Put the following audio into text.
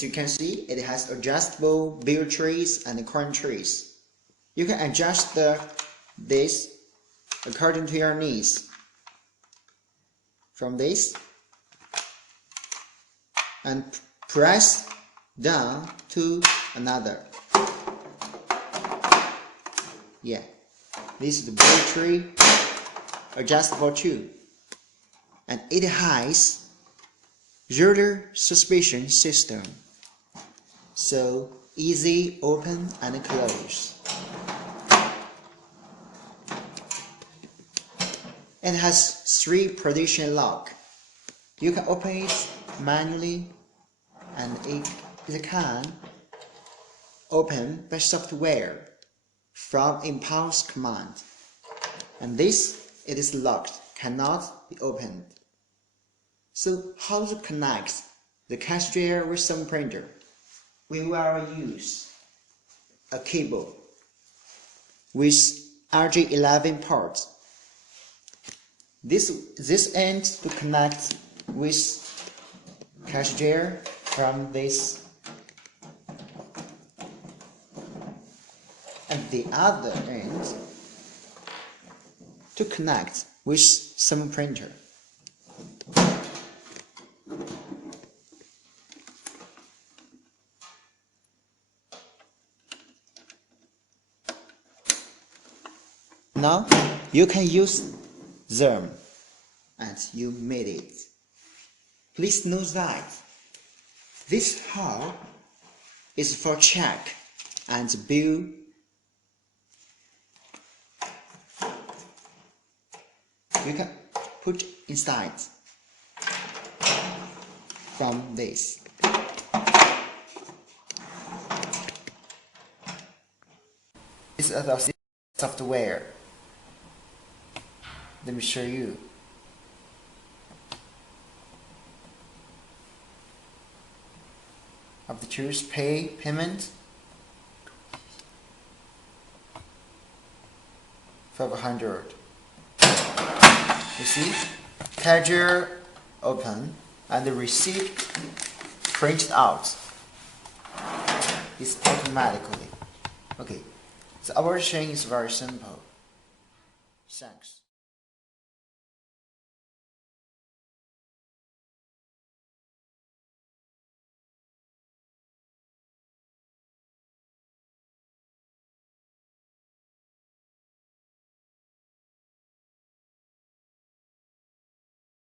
As you can see, it has adjustable bill trays and coin trays. You can adjust this according to your needs. From this, and press down to another. Yeah, this is the bill tray adjustable too, and it has zero suspicion system, so easy open and close. It has 3 partition lock. You can open it manually, and it can open by software from impulse command. And this, it is locked, cannot be opened. So how to connect the Cashdrawer with some printer? We will use a cable with RJ11 port. This end to connect with Cashdrawer from this, and the other end to connect with some printer. Now you can use them, and you made it. Please note that this hole is for check and bill. You can put inside from this. This is the software. Let me show you. Have to choose payment 500. You see, Cashdrawer open and the receipt printed out. It's automatically. Okay, so our chain is very simple. Thanks.